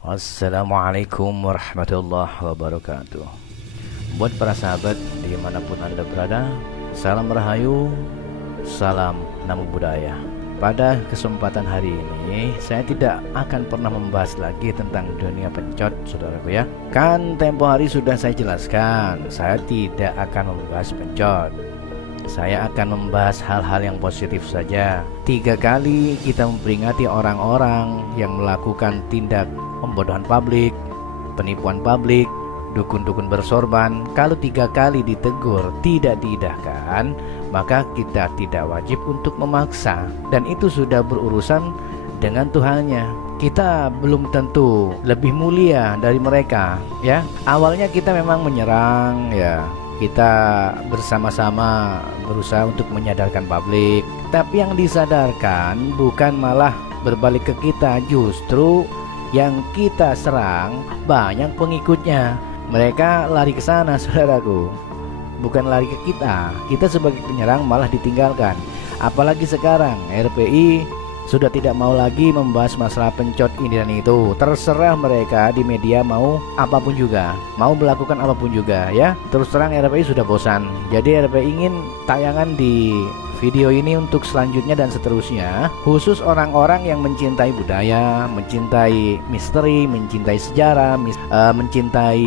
Assalamualaikum warahmatullahi wabarakatuh. Buat para sahabat dimanapun Anda berada, salam rahayu, salam namo buddhaya. Pada kesempatan hari ini saya tidak akan pernah membahas lagi tentang dunia pencot, saudaraku ya. Kan tempo hari sudah saya jelaskan, saya tidak akan membahas pencot. Saya akan membahas hal-hal yang positif saja. 3 kali kita memperingati orang-orang yang melakukan tindak pembodohan publik, penipuan publik, dukun-dukun bersorban. Kalau 3 kali ditegur tidak diindahkan, maka kita tidak wajib untuk memaksa, dan itu sudah berurusan dengan Tuhannya. Kita belum tentu lebih mulia dari mereka ya. Awalnya kita memang menyerang ya, kita bersama-sama berusaha untuk menyadarkan publik, tapi yang disadarkan bukan malah berbalik ke kita, justru yang kita serang banyak pengikutnya. Mereka lari ke sana, saudaraku, bukan lari ke kita. Kita sebagai penyerang malah ditinggalkan. Apalagi sekarang RPI sudah tidak mau lagi membahas masalah pencot ini dan itu. Terserah mereka di media mau apapun juga, mau melakukan apapun juga ya. Terus terang RPI sudah bosan. Jadi RPI ingin tayangan di video ini untuk selanjutnya dan seterusnya khusus orang-orang yang mencintai budaya, mencintai misteri, mencintai sejarah, mencintai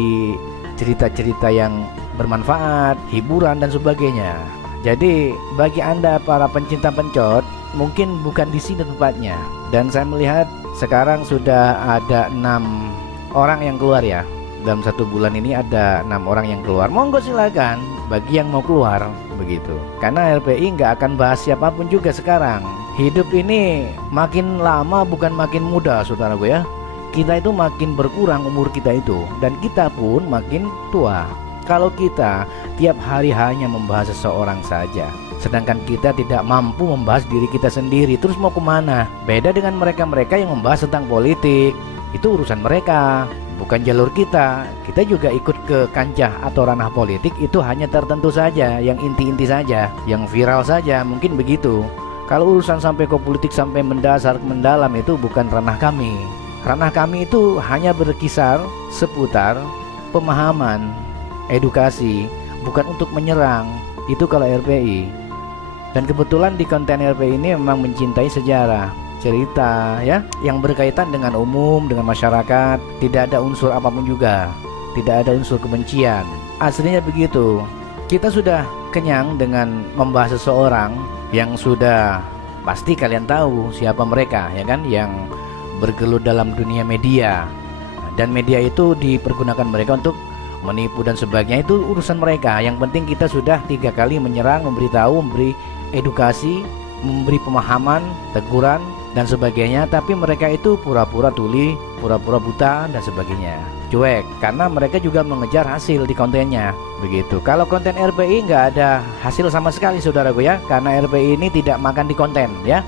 cerita-cerita yang bermanfaat, hiburan dan sebagainya. Jadi bagi Anda para pencinta pencot, mungkin bukan di sini tempatnya. Dan saya melihat sekarang sudah ada 6 orang yang keluar ya. Dalam 1 bulan ini ada 6 orang yang keluar. Monggo silakan bagi yang mau keluar begitu. Karena RPI nggak akan bahas siapapun juga sekarang. Hidup ini makin lama bukan makin muda, saudaraku ya. Kita itu makin berkurang umur kita itu, dan kita pun makin tua. Kalau kita tiap hari hanya membahas seseorang saja, sedangkan kita tidak mampu membahas diri kita sendiri, terus mau kemana? Beda dengan mereka-mereka yang membahas tentang politik. Itu urusan mereka, bukan jalur kita. Kita juga ikut ke kancah atau ranah politik, itu hanya tertentu saja, yang inti-inti saja, yang viral saja, mungkin begitu. Kalau urusan sampai ke politik, sampai mendasar, mendalam, itu bukan ranah kami. Ranah kami itu hanya berkisar seputar pemahaman, edukasi, bukan untuk menyerang. Itu kalau RPI. Dan kebetulan di konten RPI ini memang mencintai sejarah, cerita ya, yang berkaitan dengan umum, dengan masyarakat. Tidak ada unsur apapun juga, tidak ada unsur kebencian. Aslinya begitu. Kita sudah kenyang dengan membahas seseorang yang sudah pasti kalian tahu siapa mereka ya kan, yang bergelut dalam dunia media. Dan media itu dipergunakan mereka untuk menipu dan sebagainya, itu urusan mereka. Yang penting kita sudah 3 kali menyerang, memberitahu, memberi edukasi, memberi pemahaman, teguran dan sebagainya. Tapi mereka itu pura-pura tuli, pura-pura buta dan sebagainya, cuek, karena mereka juga mengejar hasil di kontennya begitu. Kalau konten RPI nggak ada hasil sama sekali, saudaraku ya, karena RPI ini tidak makan di konten ya.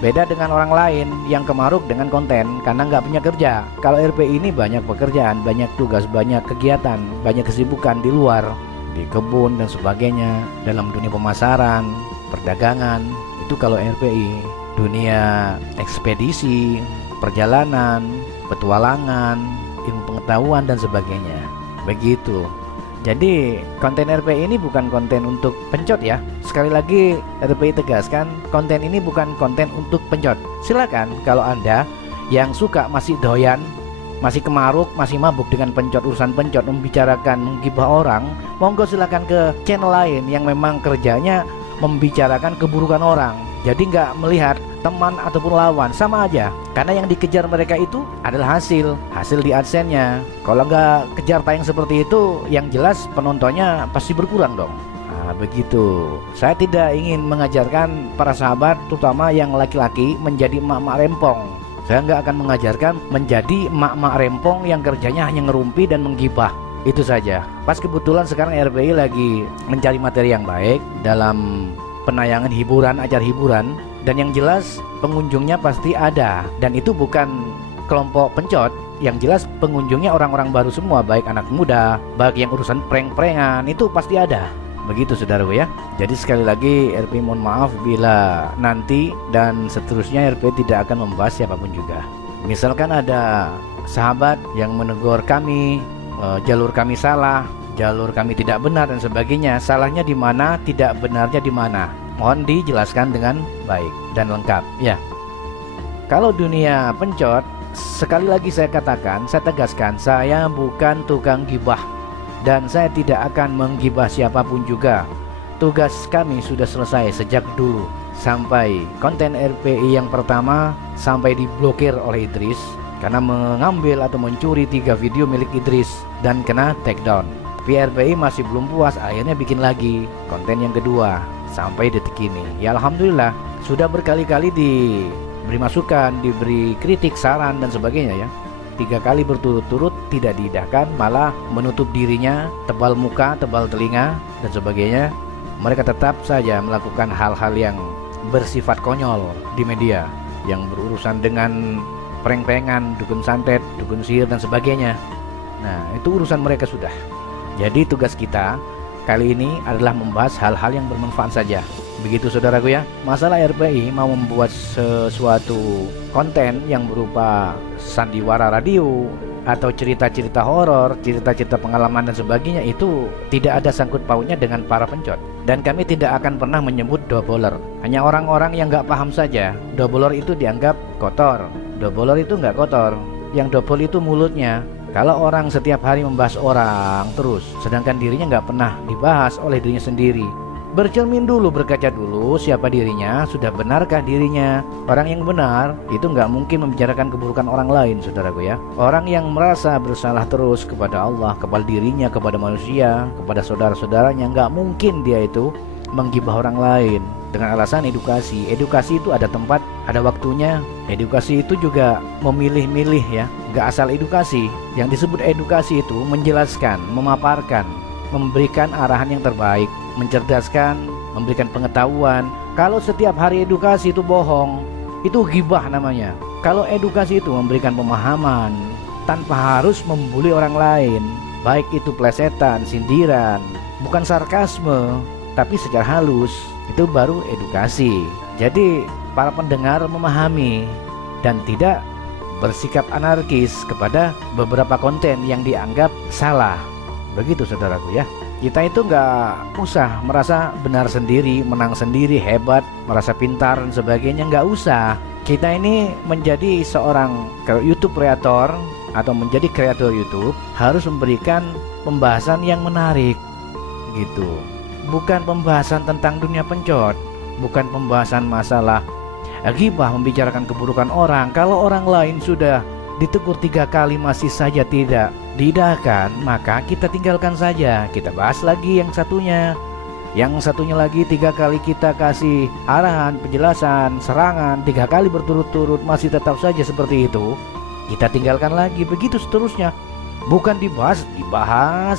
Beda dengan orang lain yang kemaruk dengan konten karena nggak punya kerja. Kalau RPI ini banyak pekerjaan, banyak tugas, banyak kegiatan, banyak kesibukan di luar, di kebun dan sebagainya, dalam dunia pemasaran, perdagangan. Itu kalau RPI. Dunia ekspedisi, perjalanan, petualangan, ilmu pengetahuan dan sebagainya. Begitu. Jadi konten RPI ini bukan konten untuk pencot ya. Sekali lagi RPI tegaskan, konten ini bukan konten untuk pencot. Silakan kalau Anda yang suka, masih doyan, masih kemaruk, masih mabuk dengan pencot, urusan pencot, membicarakan, menggibah orang, monggo silakan ke channel lain yang memang kerjanya membicarakan keburukan orang. Jadi nggak melihat teman ataupun lawan, sama aja. Karena yang dikejar mereka itu adalah hasil di AdSense-nya. Kalau nggak kejar tayang seperti itu, yang jelas penontonnya pasti berkurang dong. Nah begitu. Saya tidak ingin mengajarkan para sahabat, terutama yang laki-laki, menjadi emak-emak rempong. Saya nggak akan mengajarkan menjadi emak-emak rempong yang kerjanya hanya ngerumpi dan menggibah. Itu saja. Pas kebetulan sekarang RPI lagi mencari materi yang baik dalam penayangan hiburan, acara hiburan, dan yang jelas pengunjungnya pasti ada. Dan itu bukan kelompok pencot, yang jelas pengunjungnya orang-orang baru semua, baik anak muda, baik yang urusan prank-prankan, itu pasti ada. Begitu saudaraku ya. Jadi sekali lagi RPI mohon maaf bila nanti dan seterusnya RPI tidak akan membahas siapapun juga. Misalkan ada sahabat yang menegur kami, jalur kami salah, jalur kami tidak benar dan sebagainya. Salahnya di mana, tidak benarnya di mana. Mohon dijelaskan dengan baik dan lengkap ya. Kalau dunia pencot, sekali lagi saya katakan, saya tegaskan, saya bukan tukang gibah dan saya tidak akan menggibah siapapun juga. Tugas kami sudah selesai sejak dulu, sampai konten RPI yang pertama sampai diblokir oleh Idris karena mengambil atau mencuri 3 video milik Idris dan kena take down. RPI masih belum puas, akhirnya bikin lagi konten yang kedua sampai detik ini. Ya alhamdulillah, sudah berkali-kali diberi masukan, diberi kritik, saran dan sebagainya ya. 3 kali berturut-turut tidak diindahkan, malah menutup dirinya, tebal muka, tebal telinga dan sebagainya. Mereka tetap saja melakukan hal-hal yang bersifat konyol di media, yang berurusan dengan prank-prankan, dukun santet, dukun sihir dan sebagainya. Nah, itu urusan mereka sudah. Jadi tugas kita kali ini adalah membahas hal-hal yang bermanfaat saja. Begitu saudaraku ya. Masalah RPI mau membuat sesuatu konten yang berupa sandiwara radio atau cerita-cerita horor, cerita-cerita pengalaman dan sebagainya, itu tidak ada sangkut pautnya dengan para pencot. Dan kami tidak akan pernah menyebut doboler. Hanya orang-orang yang nggak paham saja. Doboler itu dianggap kotor. Doboler itu nggak kotor. Yang dobol itu mulutnya. Kalau orang setiap hari membahas orang terus, sedangkan dirinya nggak pernah dibahas oleh dirinya sendiri. Bercermin dulu, berkaca dulu siapa dirinya, sudah benarkah dirinya. Orang yang benar itu nggak mungkin membicarakan keburukan orang lain, saudaraku ya. Orang yang merasa bersalah terus kepada Allah, kepada dirinya, kepada manusia, kepada saudara-saudaranya, nggak mungkin dia itu menggibah orang lain dengan alasan edukasi. Edukasi itu ada tempat, ada waktunya. Edukasi itu juga memilih-milih ya, nggak asal edukasi. Yang disebut edukasi itu menjelaskan, memaparkan, memberikan arahan yang terbaik, mencerdaskan, memberikan pengetahuan. Kalau setiap hari edukasi itu bohong, itu ghibah namanya. Kalau edukasi itu memberikan pemahaman tanpa harus membuli orang lain, baik itu plesetan, sindiran, bukan sarkasme, tapi secara halus, itu baru edukasi. Jadi para pendengar memahami dan tidak bersikap anarkis kepada beberapa konten yang dianggap salah. Begitu saudaraku ya. Kita itu nggak usah merasa benar sendiri, menang sendiri, hebat, merasa pintar dan sebagainya, nggak usah. Kita ini menjadi seorang YouTube kreator atau menjadi kreator YouTube harus memberikan pembahasan yang menarik gitu. Bukan pembahasan tentang dunia pencot, bukan pembahasan masalah ghibah, membicarakan keburukan orang. Kalau orang lain sudah ditegur 3 kali masih saja tidak diindahkan, maka kita tinggalkan saja. Kita bahas lagi yang satunya. Yang satunya lagi 3 kali kita kasih arahan, penjelasan, serangan, 3 kali berturut-turut masih tetap saja seperti itu, kita tinggalkan lagi. Begitu seterusnya. Bukan dibahas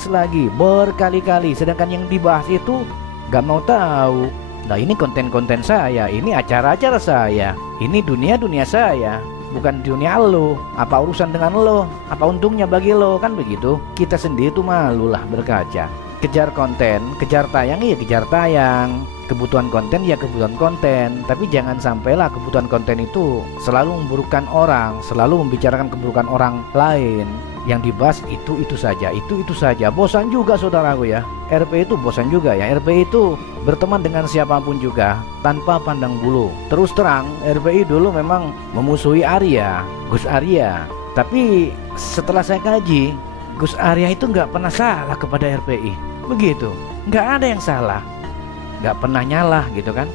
lagi berkali-kali. Sedangkan yang dibahas itu gak mau tahu. Nah ini konten-konten saya, ini acara-acara saya, ini dunia-dunia saya, bukan dunia lo. Apa urusan dengan lo? Apa untungnya bagi lo? Kan begitu. Kita sendiri tuh malu lah berkaca. Kejar konten, kejar tayang ya kejar tayang, kebutuhan konten ya kebutuhan konten. Tapi jangan sampailah kebutuhan konten itu selalu memburukkan orang, selalu membicarakan keburukan orang lain. Yang dibahas itu saja, itu saja. Bosan juga saudaraku ya. RPI itu bosan juga ya. RPI itu berteman dengan siapapun juga tanpa pandang bulu. Terus terang, RPI dulu memang memusuhi Arya, Gus Arya. Tapi setelah saya kaji, Gus Arya itu nggak pernah salah kepada RPI. Begitu, nggak ada yang salah, nggak pernah nyalah gitu kan.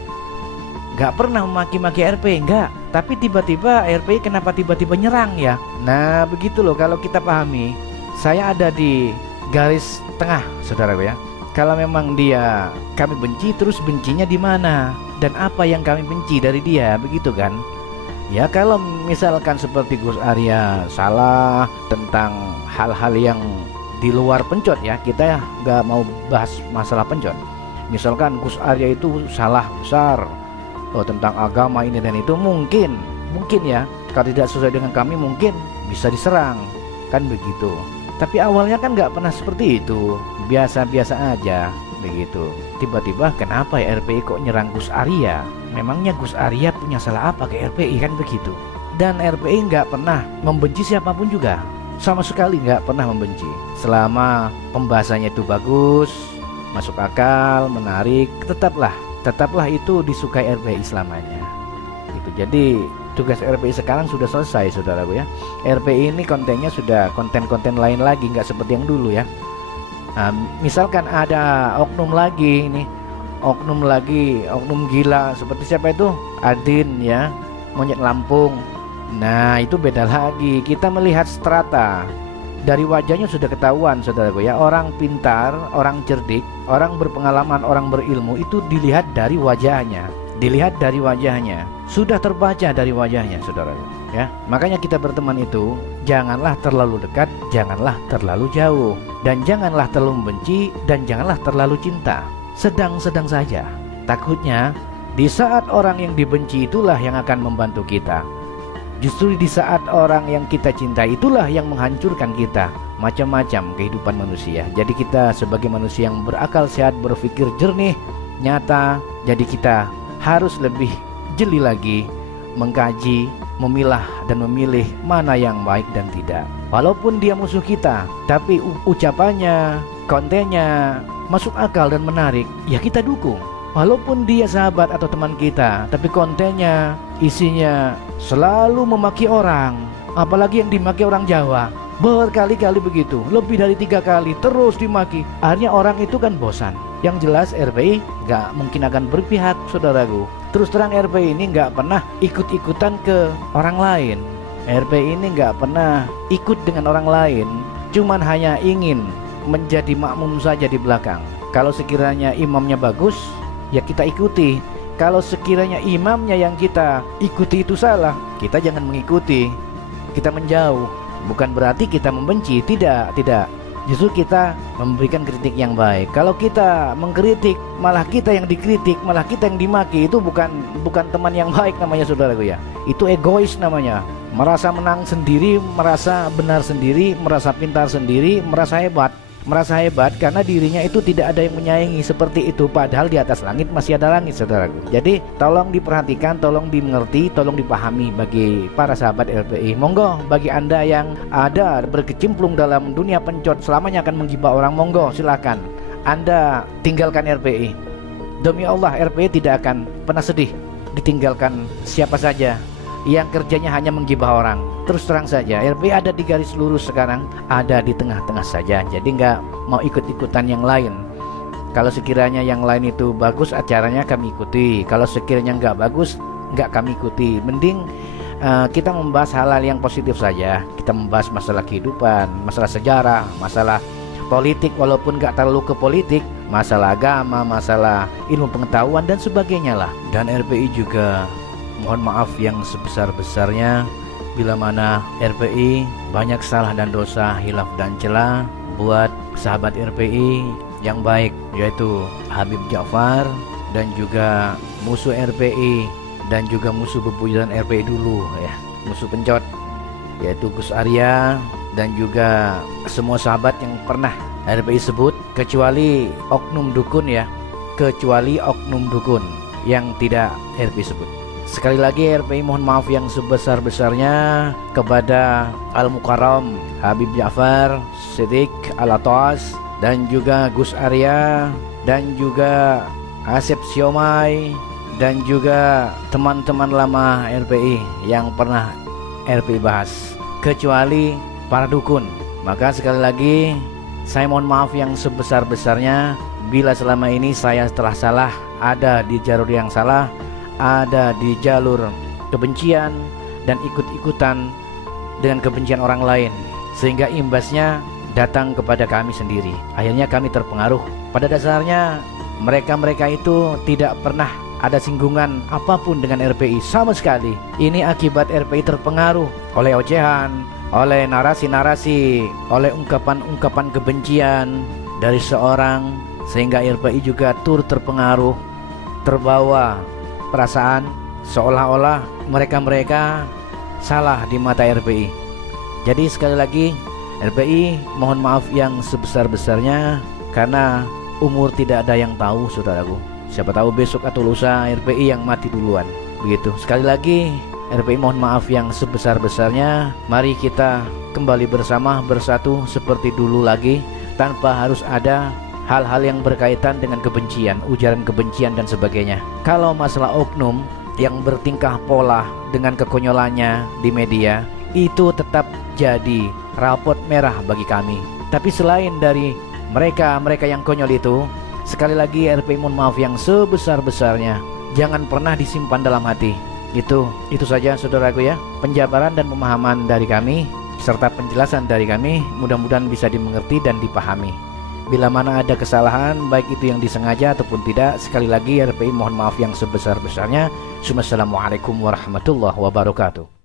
Nggak pernah memaki-maki RPI, nggak. Tapi tiba-tiba RPI kenapa tiba-tiba nyerang ya? Nah begitu loh kalau kita pahami. Saya ada di garis tengah saudara ya. Kalau memang dia kami benci, terus bencinya di mana? Dan apa yang kami benci dari dia, begitu kan? Ya kalau misalkan seperti Gus Arya salah tentang hal-hal yang di luar pencot ya, kita nggak mau bahas masalah pencot. Misalkan Gus Arya itu salah besar tentang agama ini dan itu, mungkin ya kalau tidak sesuai dengan kami mungkin bisa diserang kan begitu. Tapi awalnya kan nggak pernah seperti itu, biasa-biasa aja begitu. Tiba-tiba kenapa ya RPI kok nyerang Gus Arya? Memangnya Gus Arya punya salah apa ke RPI kan begitu? Dan RPI nggak pernah membenci siapapun juga, sama sekali nggak pernah membenci. Selama pembahasannya itu bagus, masuk akal, menarik, tetaplah itu disukai RPI selamanya. Itu jadi tugas RPI sekarang sudah selesai, saudaraku ya. RPI ini kontennya sudah konten-konten lain lagi, nggak seperti yang dulu ya. Nah, misalkan ada oknum lagi ini, oknum gila seperti siapa itu? Adin ya, monyet Lampung. Nah, itu beda lagi. Kita melihat strata. Dari wajahnya sudah ketahuan, saudaraku ya. Orang pintar, orang cerdik, orang berpengalaman, orang berilmu itu dilihat dari wajahnya. Sudah terbaca dari wajahnya, saudaraku ya. Makanya kita berteman itu janganlah terlalu dekat, janganlah terlalu jauh, dan janganlah terlalu membenci, dan janganlah terlalu cinta. Sedang-sedang saja. Takutnya di saat orang yang dibenci itulah yang akan membantu kita. Justru di saat orang yang kita cintai itulah yang menghancurkan kita. Macam-macam kehidupan manusia. Jadi kita sebagai manusia yang berakal sehat, berpikir jernih, nyata, jadi kita harus lebih jeli lagi mengkaji, memilah dan memilih mana yang baik dan tidak. Walaupun dia musuh kita, tapi ucapannya, kontennya masuk akal dan menarik, ya kita dukung. Walaupun dia sahabat atau teman kita, tapi kontennya, isinya selalu memaki orang, apalagi yang dimaki orang Jawa, berkali-kali begitu, lebih dari 3 kali terus dimaki. Akhirnya orang itu kan bosan. Yang jelas RPI gak mungkin akan berpihak, saudaraku. Terus terang RPI ini gak pernah ikut-ikutan ke orang lain. RPI ini gak pernah ikut dengan orang lain, cuman hanya ingin menjadi makmum saja di belakang. Kalau sekiranya imamnya bagus, ya kita ikuti. Kalau sekiranya imamnya yang kita ikuti itu salah, kita jangan mengikuti, kita menjauh. Bukan berarti kita membenci, tidak. Justru kita memberikan kritik yang baik. Kalau kita mengkritik, malah kita yang dikritik, malah kita yang dimaki, itu bukan teman yang baik namanya, saudaraku ya. Itu egois namanya. Merasa menang sendiri, merasa benar sendiri, merasa pintar sendiri, merasa hebat karena dirinya itu tidak ada yang menyayangi, seperti itu. Padahal di atas langit masih ada langit, saudaraku. Jadi tolong diperhatikan, tolong dimengerti, tolong dipahami bagi para sahabat RPI. Monggo bagi anda yang ada berkecimplung dalam dunia pencot, selamanya akan menggibah orang, monggo silakan anda tinggalkan RPI. Demi Allah, RPI tidak akan pernah sedih ditinggalkan siapa saja yang kerjanya hanya menggibah orang. Terus terang saja, RPI ada di garis lurus sekarang, ada di tengah-tengah saja. Jadi nggak mau ikut-ikutan yang lain. Kalau sekiranya yang lain itu bagus acaranya, kami ikuti. Kalau sekiranya nggak bagus, nggak kami ikuti. Mending kita membahas hal-hal yang positif saja. Kita membahas masalah kehidupan, masalah sejarah, masalah politik, walaupun nggak terlalu ke politik, masalah agama, masalah ilmu pengetahuan dan sebagainya lah. Dan RPI juga mohon maaf yang sebesar-besarnya bila mana RPI banyak salah dan dosa, hilaf dan celah buat sahabat RPI yang baik, yaitu Habib Ja'far, dan juga musuh RPI, dan juga musuh bebuyutan RPI dulu ya, musuh pencot, yaitu Gus Arya, dan juga semua sahabat yang pernah RPI sebut, kecuali oknum dukun ya, kecuali oknum dukun yang tidak RPI sebut. Sekali lagi RPI mohon maaf yang sebesar-besarnya kepada Al-Mukarram Habib Ja'far Siddiq Al-Atas, dan juga Gus Arya, dan juga Asep Siomay, dan juga teman-teman lama RPI yang pernah RPI bahas, kecuali para dukun. Maka sekali lagi saya mohon maaf yang sebesar-besarnya bila selama ini saya telah salah, ada di jalur yang salah, ada di jalur kebencian dan ikut-ikutan dengan kebencian orang lain, sehingga imbasnya datang kepada kami sendiri. Akhirnya kami terpengaruh. Pada dasarnya mereka-mereka itu tidak pernah ada singgungan apapun dengan RPI sama sekali. Ini akibat RPI terpengaruh oleh ocehan, oleh narasi-narasi, oleh ungkapan-ungkapan kebencian dari seorang, sehingga RPI juga turut terpengaruh, terbawa perasaan seolah-olah mereka-mereka salah di mata RPI. Jadi sekali lagi RPI mohon maaf yang sebesar-besarnya, karena umur tidak ada yang tahu, saudaraku. Siapa tahu besok atau lusa RPI yang mati duluan. Begitu. Sekali lagi RPI mohon maaf yang sebesar-besarnya. Mari kita kembali bersama, bersatu seperti dulu lagi, tanpa harus ada hal-hal yang berkaitan dengan kebencian, ujaran kebencian dan sebagainya. Kalau masalah oknum yang bertingkah pola dengan kekonyolannya di media, itu tetap jadi rapot merah bagi kami. Tapi selain dari mereka yang konyol itu, sekali lagi RPI mohon maaf yang sebesar-besarnya, jangan pernah disimpan dalam hati. Itu saja saudaraku ya, penjabaran dan pemahaman dari kami serta penjelasan dari kami, mudah-mudahan bisa dimengerti dan dipahami. Bila mana ada kesalahan, baik itu yang disengaja ataupun tidak, sekali lagi RPI mohon maaf yang sebesar-besarnya. Assalamualaikum warahmatullahi wabarakatuh.